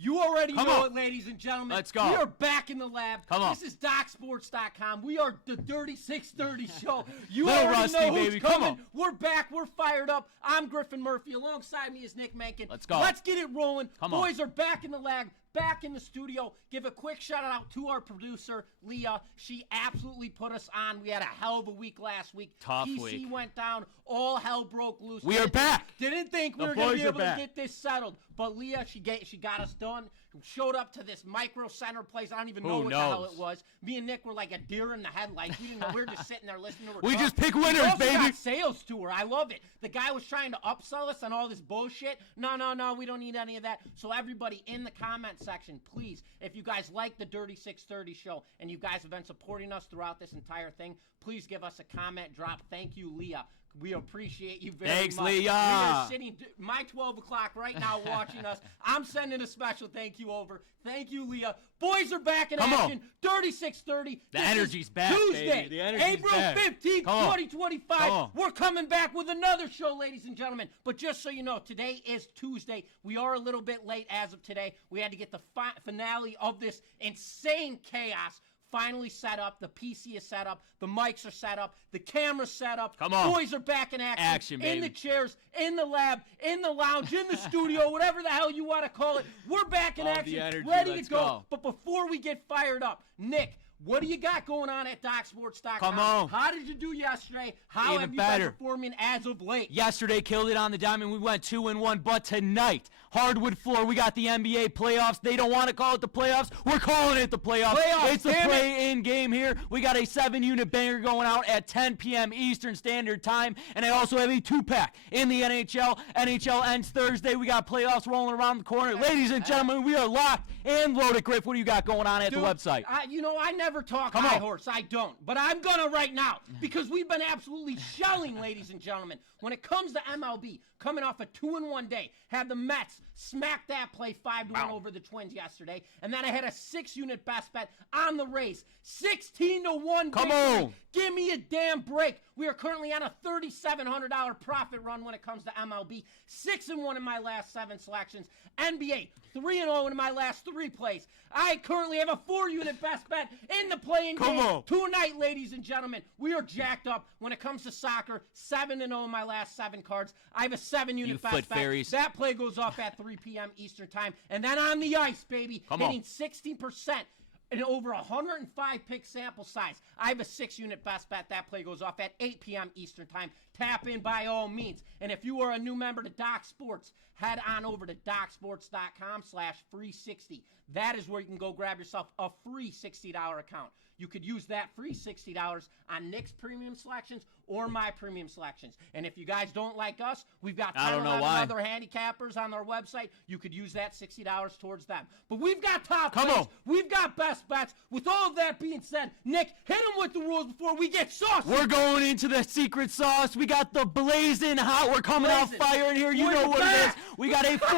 You already know it, ladies and gentlemen. Let's go. We are back in the lab. Come on. This is DocSports.com. We are the Dirty 630 show. You Little already rusty, know who's baby. coming. Come on. We're back. We're fired up. I'm Griffin Murphy. Alongside me is Nick Menken. Let's go. Let's get it rolling. Come on. Boys are back in the lab. Back in the studio. Give a quick shout out to our producer, Leah. She absolutely put us on. We had a hell of a week last week. Tough PC week. Went down. All hell broke loose. We are back. Didn't think we The were going to boys be are able to back. get this settled. But Leah, she got us done. Showed up to this micro center place. I don't even know what the hell it was. Me and Nick were like a deer in the headlights. We didn't know. We were just sitting there listening to her We talk. just pick We winners, also baby. got sales tour. I love it. The guy was trying to upsell us on all this bullshit. No, we don't need any of that. So everybody in the comment section, please, if you guys like the Dirty 630 show and you guys have been supporting us throughout this entire thing, please give us a comment drop. Thank you, Leah. We appreciate you very Thanks, much. Leah. We are sitting my 12 o'clock right now watching us. I'm sending a special thank you over. Thank you, Leah. Boys are back in action. Dirty 630. The energy's back, Tuesday, baby. The energy's April back. 15th, 2025. We're coming back with another show, ladies and gentlemen. But just so you know, today is Tuesday. We are a little bit late as of today. We had to get the finale of this insane chaos finally set up. The PC is set up. The mics are set up. The camera's set up. Come on. Boys are back in action. Baby. In the chairs, in the lab, in the lounge, in the studio, whatever the hell you want to call it. We're back in action, ready to go. But before we get fired up, Nick, what do you got going on at DocSports.com? Come on. How did you do yesterday? How Even have you better. been performing as of late? Yesterday killed it on the diamond. We went 2-1, but tonight, hardwood floor, we got the NBA playoffs. They don't want to call it the playoffs. We're calling it the playoffs. It's the play-in game here. We got a 7-unit banger going out at 10 p.m. Eastern Standard Time, and I also have a 2-pack in the NHL. NHL ends Thursday. We got playoffs rolling around the corner. Ladies and gentlemen, we are locked and loaded. Griff, what do you got going on at the website? I never talk high horse. I don't. But I'm going to right now because we've been absolutely shelling, ladies and gentlemen. When it comes to MLB, coming off a 2-1 day, had the Mets smack that play 5-1 over the Twins yesterday. And then I had a 6-unit best bet on the race. 16-1. Come on. Give me a damn break. We are currently on a $3,700 profit run when it comes to MLB. 6-1 in my last 7 selections. NBA, 3-0 in my last 3 plays. I currently have a 4-unit best bet in the playing game. Come on. Tonight, ladies and gentlemen, we are jacked up when it comes to soccer. 7-0 in my last 7 cards. I have a 7-unit best bet. Fairies. That play goes off at 3 p.m. Eastern Time. And then on the ice, baby, hitting 16%. And over 105 pick sample size. I have a 6-unit best bet. That play goes off at 8 p.m. Eastern Time. Tap in by all means. And if you are a new member to Doc Sports, head on over to DocSports.com/free60. That is where you can go grab yourself a free $60 account. You could use that free $60 on Nick's premium selections or my premium selections. And if you guys don't like us, we've got 10 other handicappers on our website. You could use that $60 towards them. But we've got top plays. We've got best bets. With all of that being said, Nick, hit them with the rules before we get saucy. We're going into the secret sauce. We got the blazing hot. We're coming out fire in here. You know what it is. We got a 4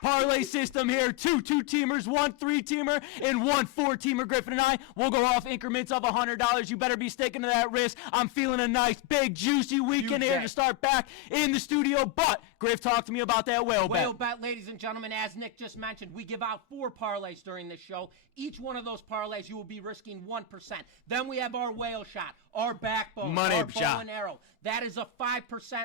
parlay system here. 2 2-teamers, 1 3-teamer, and 1 4-teamer. Griffin and I will go off increments of $100. You better be sticking to that wrist. I'm feeling a nice, big, juicy weekend here to start back in the studio. But, Griff, talk to me about that whale bet. Whale bet, ladies and gentlemen, as Nick just mentioned, we give out 4 parlays during this show. Each one of those parlays, you will be risking 1%. Then we have our whale shot, our backbone, our bow and arrow. That is a 5%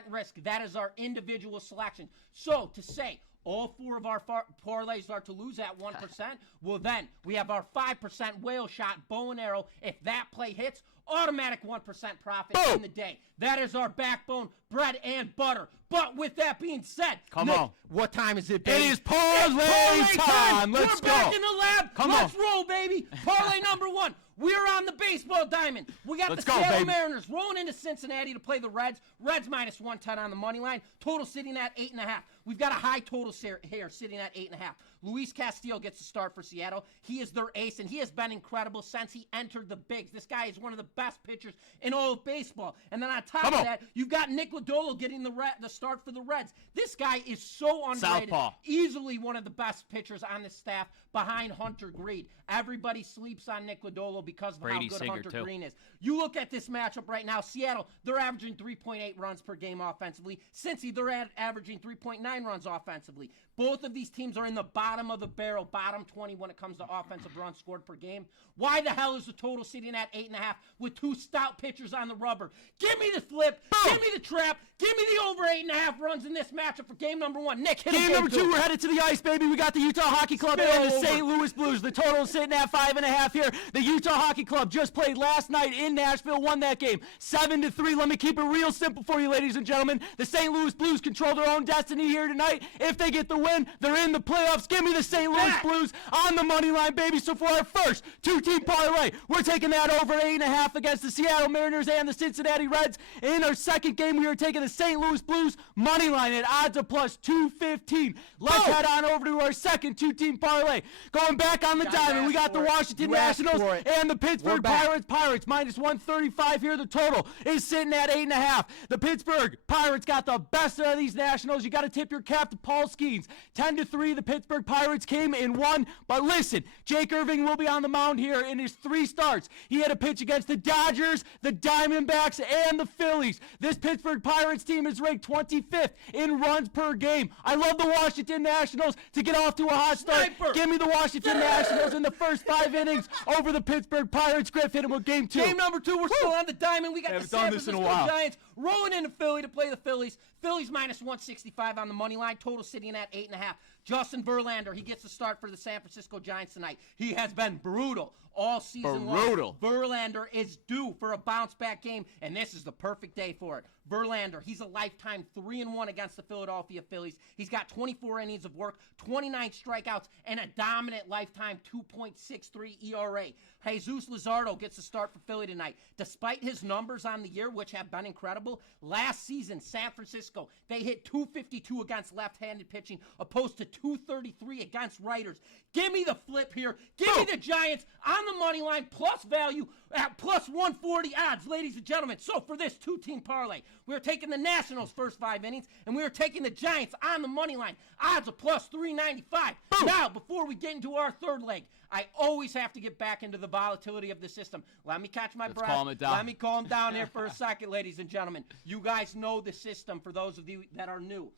risk. That is our individual selection. So, to say all 4 of our parlays are to lose at 1%, well then, we have our 5% whale shot, bow and arrow. If that play hits, automatic 1% profit in the day. That is our backbone, bread and butter. But with that being said, Nick, what time is it, baby? It is parlay time. Let's go. We're back in the lab. Let's roll, baby. Parlay number 1. We're on the baseball diamond. We got the Seattle Mariners rolling into Cincinnati to play the Reds. Reds minus 110 on the money line. Total sitting at 8.5. We've got a high total here sitting at 8.5. Luis Castillo gets the start for Seattle. He is their ace, and he has been incredible since he entered the bigs. This guy is one of the best pitchers in all of baseball. And then on top of that, you've got Nick Lodolo getting the start for the Reds. This guy is so underrated. Southpaw. Easily one of the best pitchers on the staff behind Hunter Greene. Everybody sleeps on Nick Lodolo because of how good Hunter Greene is. You look at this matchup right now, Seattle, they're averaging 3.8 runs per game offensively. Cincy, they're averaging 3.9 runs offensively. Both of these teams are in the bottom of the barrel, bottom 20 when it comes to offensive runs scored per game. Why the hell is the total sitting at 8.5 with two stout pitchers on the rubber? Give me the flip. Give me the trap. Give me the over 8.5 runs in this matchup for game number 1. Nick, hit game number 2. We're headed to the ice, baby. We got the Utah Hockey Club and the St. Louis Blues. The total is sitting at 5.5 here. The Utah Hockey Club just played last night in Nashville, won that game 7-3. Let me keep it real simple for you, ladies and gentlemen. The St. Louis Blues control their own destiny here tonight. If they get the win, they're in the playoffs. Give me the St. Louis Blues on the money line, baby. So for our first two-team parlay, we're taking that over 8.5 against the Seattle Mariners and the Cincinnati Reds. In our second game, we are taking the St. Louis Blues money line at odds of plus 215. Let's head on over to our second two-team parlay. Going back on the diamond, we got the Washington Nationals and the Pittsburgh Pirates. Pirates minus 135 here. The total is sitting at 8.5. The Pittsburgh Pirates got the best of these Nationals. You got to tip your cap to Paul Skeens. 10-3, the Pittsburgh Pirates came and won. But listen, Jake Irving will be on the mound here in his 3 starts. He had a pitch against the Dodgers, the Diamondbacks, and the Phillies. This Pittsburgh Pirates team is ranked 25th in runs per game. I love the Washington Nationals to get off to a hot start. Give me the Washington Nationals in the first 5 innings over the Pittsburgh Pirates. Griff, hit him with game 2. Game number 2, we're still on the diamond. We got the San Francisco Giants rolling into Philly to play the Phillies. Phillies minus 165 on the money line. Total sitting at 8.5. Justin Verlander, he gets the start for the San Francisco Giants tonight. He has been brutal all season long. Verlander is due for a bounce-back game, and this is the perfect day for it. Verlander, he's a lifetime 3-1 against the Philadelphia Phillies. He's got 24 innings of work, 29 strikeouts, and a dominant lifetime 2.63 ERA. Jesus Luzardo gets the start for Philly tonight. Despite his numbers on the year, which have been incredible, last season, San Francisco, they hit 252 against left-handed pitching, opposed to 233 against righters. Give me the flip here. Give me the Giants on the money line, plus value at plus 140 odds, ladies and gentlemen. So for this two-team parlay, we're taking the Nationals first 5 innings, and we're taking the Giants on the money line. Odds of plus 395. Now, before we get into our third leg, I always have to get back into the volatility of the system. Let me catch my breath. Calm it down. Let me calm down here for a second, ladies and gentlemen. You guys know the system for those of you that are new.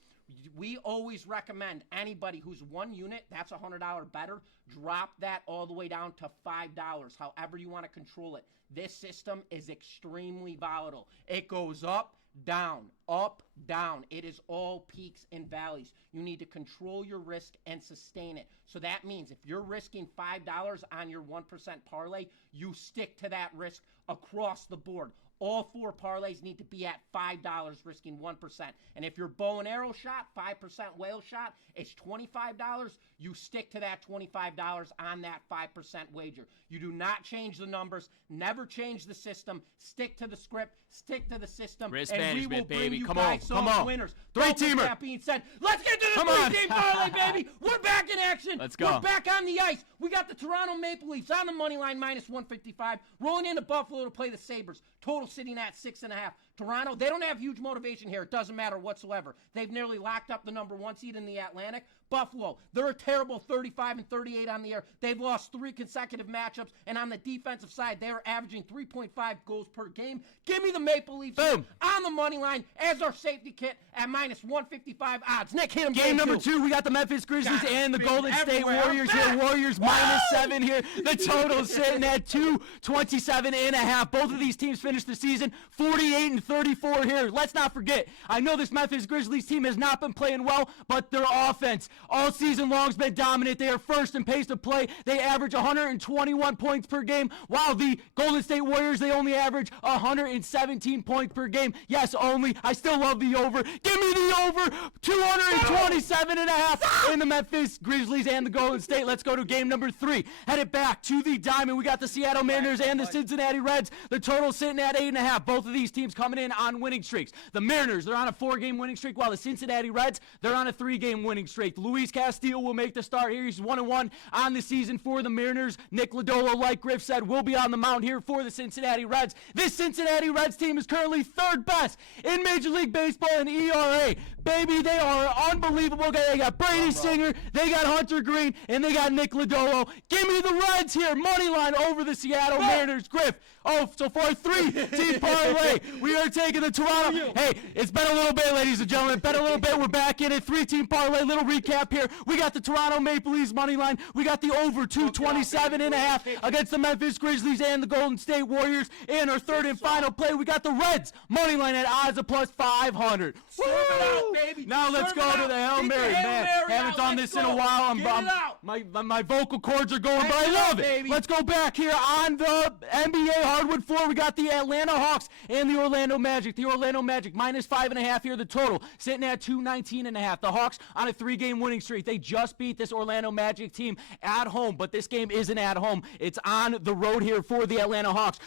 We always recommend anybody who's 1 unit, that's a $100 better, drop that all the way down to $5, however you want to control it. This system is extremely volatile. It goes up, down, up, down. It is all peaks and valleys. You need to control your risk and sustain it. So that means if you're risking $5 on your 1% parlay, you stick to that risk across the board. All 4 parlays need to be at $5, risking 1%. And if your bow and arrow shot, 5% whale shot, is $25, you stick to that $25 on that 5% wager. You do not change the numbers, never change the system, stick to the script, stick to the system, risk and management, we will bring baby. you Come guys on. some winners. 3-teamer. That being said, let's get to the 3-team parlay, baby. We're back in action. Let's go. We're back on the ice. We got the Toronto Maple Leafs on the money line, minus 155, rolling into Buffalo to play the Sabres. Total sitting at 6.5. Toronto, they don't have huge motivation here. It doesn't matter whatsoever. They've nearly locked up the number 1 seed in the Atlantic. Buffalo, they're a terrible 35-38 on the air. They've lost 3 consecutive matchups, and on the defensive side, they're averaging 3.5 goals per game. Give me the Maple Leafs on the money line as our safety kit at minus 155 odds. Nick, hit him. Game number 2, we got the Memphis Grizzlies and the Golden State Warriors here. Warriors minus 7 here. The total sitting at 227.5. Both of these teams finished the season 48-34 here. Let's not forget, I know this Memphis Grizzlies team has not been playing well, but their offense all season long has been dominant. They are first in pace of play. They average 121 points per game, while the Golden State Warriors, they only average 117 points per game. Yes, only. I still love the over. Give me the over. 227.5 in the Memphis Grizzlies and the Golden State. Let's go to game number 3. Headed back to the diamond. We got the Seattle Mariners and the Cincinnati Reds. The total sitting at 8.5. Both of these teams coming in on winning streaks. The Mariners, they're on a 4-game winning streak, while the Cincinnati Reds, they're on a 3-game winning streak. Luis Castillo will make the start here. He's 1-1 on the season for the Mariners. Nick Lodolo, like Griff said, will be on the mound here for the Cincinnati Reds. This Cincinnati Reds team is currently 3rd best in Major League Baseball in ERA. Baby, they are unbelievable. They got Brady Singer, they got Hunter Green, and they got Nick Lodolo. Give me the Reds here. Money line over the Seattle Mariners. Griff, so for a 3-team parlay, we are are taking the Toronto. Hey, it's been a little bit, ladies and gentlemen. Been a little bit. We're back in it. 3-team parlay. Little recap here. We got the Toronto Maple Leafs money line. We got the over 227.5 against the Memphis Grizzlies and the Golden State Warriors. And our third and final play, we got the Reds money line at odds of plus 500. Serve it out, baby. Now let's go to the Hail Mary, man. Haven't done this in a while. My vocal cords are going, but I love it. Let's go back here on the NBA hardwood floor. We got the Atlanta Hawks and the Orlando Magic. The Orlando Magic minus 5.5 here. The total sitting at 219.5. The Hawks on a 3-game winning streak. They just beat this Orlando Magic team at home, but this game isn't at home. It's on the road here for the Atlanta Hawks.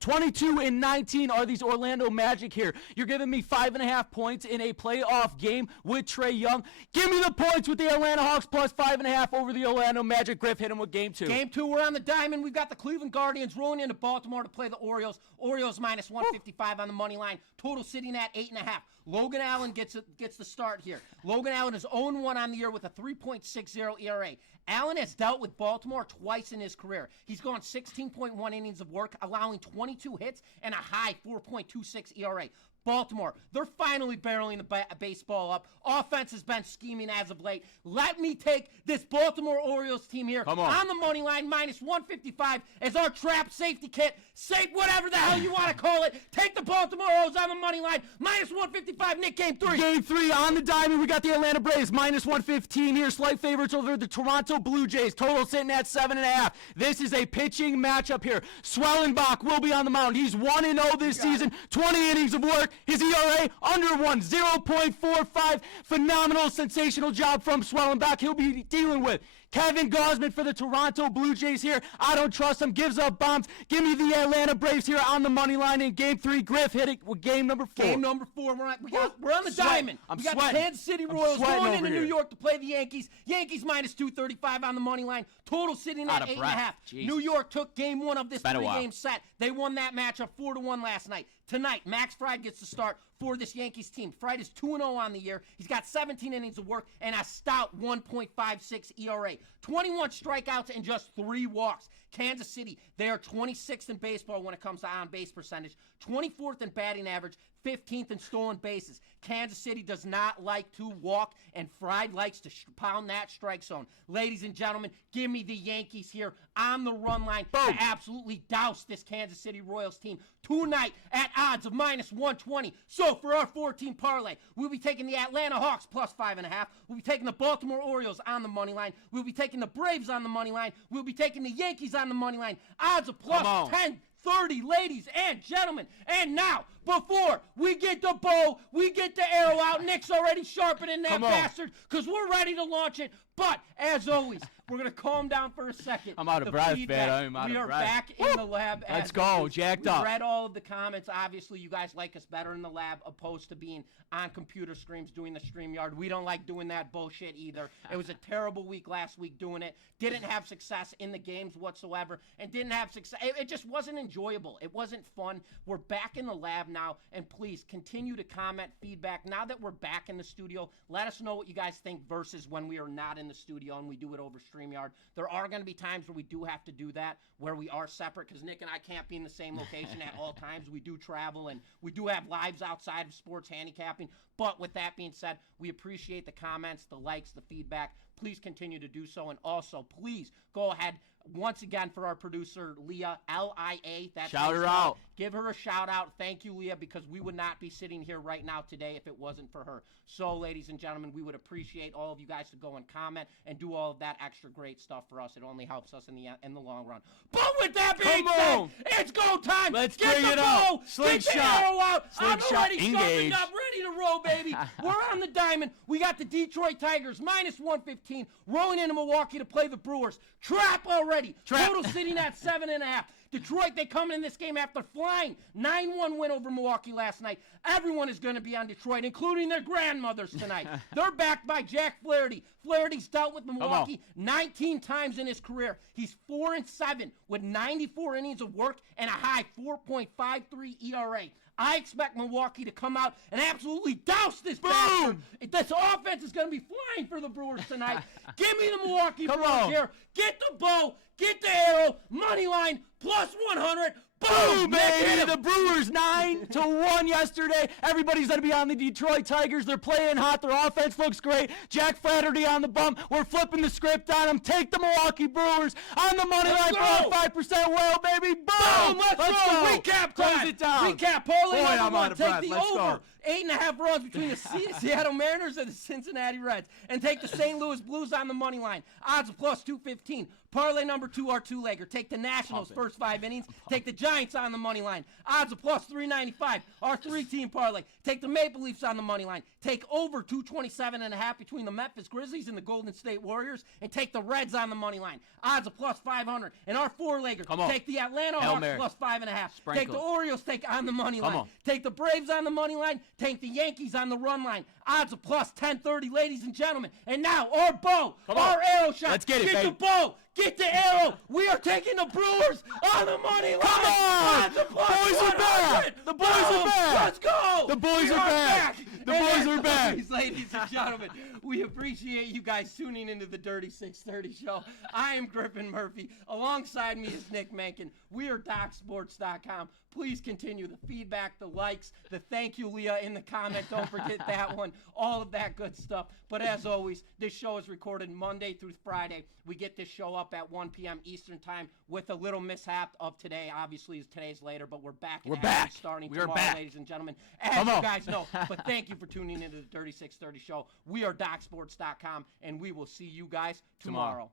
22-19 are these Orlando Magic here. You're giving me 5.5 points in a playoff game with Trae Young. Give me the points with the Atlanta Hawks plus 5.5 over the Orlando Magic. Griff, hit him with game 2. Game 2, we're on the diamond. We've got the Cleveland Guardians rolling into Baltimore to play the Orioles. Orioles minus 155 on the money line. Total sitting at 8.5. Logan Allen gets the start here. Logan Allen is 0-1 on the year with a 3.60 ERA. Allen has dealt with Baltimore twice in his career. He's gone 16.1 innings of work, allowing 22 hits and a high 4.26 ERA. Baltimore, they're finally barreling the baseball up. Offense has been scheming as of late. Let me take this Baltimore Orioles team here on the money line, minus 155 as our trap safety kit. Safe, whatever the hell you want to call it. Take the Baltimore Orioles on the money line, minus 155. Nick, game 3. Game 3 on the diamond. We got the Atlanta Braves, minus 115 here. Slight favorites over the Toronto Blue Jays. Total sitting at 7.5. This is a pitching matchup here. Swellenbach will be on the mound. He's 1-0 this season. 20 innings of work. His ERA under 1, 0.45. Phenomenal, sensational job from Swellenbach. He'll be dealing with Kevin Gausman for the Toronto Blue Jays here. I don't trust him. Gives up bombs. Give me the Atlanta Braves here on the money line in game 3. Griff hit it with game number 4. Game number 4. We're on the diamond. We got the Kansas City Royals going into New York to play the Yankees. Yankees minus 235 on the money line. Total sitting at 8.5. New York took game 1 of this 3-game set. They won that matchup 4-1 last night. Tonight, Max Fried gets the start for this Yankees team. Fried is 2-0 on the year. He's got 17 innings of work and a stout 1.56 ERA. 21 strikeouts and just 3 walks. Kansas City, they are 26th in baseball when it comes to on-base percentage, 24th in batting average, 15th in stolen bases. Kansas City does not like to walk, and Fried likes to pound that strike zone. Ladies and gentlemen, give me the Yankees here on the run line to absolutely douse this Kansas City Royals team tonight at odds of minus 120. So for our 14 parlay, we'll be taking the Atlanta Hawks plus 5.5. We'll be taking the Baltimore Orioles on the money line. We'll be taking the Braves on the money line. We'll be taking the Yankees on the money line. Odds of plus 1030, ladies and gentlemen. And now, before we get the bow, we get the arrow out. Nick's already sharpening that bastard because we're ready to launch it. But, as always, we're going to calm down for a second. I'm out of breath, man. We are back in the lab. Let's go. Jacked up. We read all of the comments. Obviously, you guys like us better in the lab opposed to being on computer screens doing the StreamYard. We don't like doing that bullshit either. It was a terrible week last week doing it. Didn't have success in the games whatsoever. And didn't have success. It just wasn't enjoyable. It wasn't fun. We're back in the lab now. And please continue to comment feedback. Now that we're back in the studio, let us know what you guys think versus when we are not in the studio and we do it over StreamYard. There are going to be times where we do have to do that, where we are separate, because Nick and I can't be in the same location at all times. We do travel, and we do have lives outside of sports handicapping. But with that being said, we appreciate the comments, the likes, the feedback. Please continue to do so. And also, please go ahead once again for our producer, Leah, L-I-A. Shout her out. Give her a shout out. Thank you, Leah, because we would not be sitting here right now today if it wasn't for her. So, ladies and gentlemen, we would appreciate all of you guys to go and comment and do all of that extra great stuff for us. It only helps us in the long run. But with that being said, it's go time. Let's get bring the it bow, out. Slingshot. Get the arrow out. Slingshot. I'm already Engage. up, ready to roll, baby. We're on the diamond. We got the Detroit Tigers minus 115 rolling into Milwaukee to play the Brewers. Trap already. Total sitting at 7.5. Detroit, they come in this game after flying 9-1 win over Milwaukee last night. Everyone is going to be on Detroit, including their grandmothers tonight. They're backed by Jack Flaherty. Flaherty's dealt with Milwaukee 19 times in his career. He's 4-7 with 94 innings of work and a high 4.53 ERA. I expect Milwaukee to come out and absolutely douse this bastard. This offense is going to be flying for the Brewers tonight. Give me the Milwaukee Brewers here. Get the bow. Get the arrow. Money line plus 100. Boom, baby! The Brewers 9-1 yesterday. Everybody's going to be on the Detroit Tigers. They're playing hot. Their offense looks great. Jack Flaherty on the bump. We're flipping the script on them. Take the Milwaukee Brewers on the money line for a 5% whale, baby. Boom! Let's go. Recap, close it down. Recap. Parlay Boy, number I'm one. out of Take breath. the Let's over. go. 8.5 runs between the Seattle Mariners and the Cincinnati Reds. And take the St. Louis Blues on the money line. Odds of plus 215. Parlay number 2, our two-legger. Take the Nationals first 5 innings. Take the Giants on the money line. Odds of plus 395. Our 3-team parlay. Take the Maple Leafs on the money line. Take over 227.5 between the Memphis Grizzlies and the Golden State Warriors. And take the Reds on the money line. Odds of plus 500. And our 4-legger. Take the Atlanta Hawks plus 5.5. Take the Orioles on the money line. Take the Braves on the money line. Take the Yankees on the run line. Odds of plus 1030, ladies and gentlemen. And now our bow, our arrow shot. Let's get it, baby. The bow. Get the arrow. We are taking the Brewers on the money line. Come on. The boys are back. The boys are back. Let's go. The boys are back. The boys are back. Ladies and gentlemen, we appreciate you guys tuning into the Dirty 630 show. I am Griffin Murphy. Alongside me is Nick Menken. We are DocSports.com. Please continue the feedback, the likes, the thank you, Leah, in the comment. Don't forget that one. All of that good stuff. But as always, this show is recorded Monday through Friday. We get this show up at 1 p.m. Eastern time with a little mishap of today. Obviously, today's later, but we're back. We're back. Starting We are tomorrow, back. ladies and gentlemen. As you guys know. But thank you for tuning into the Dirty 630 show. We are DocSports.com, and we will see you guys tomorrow.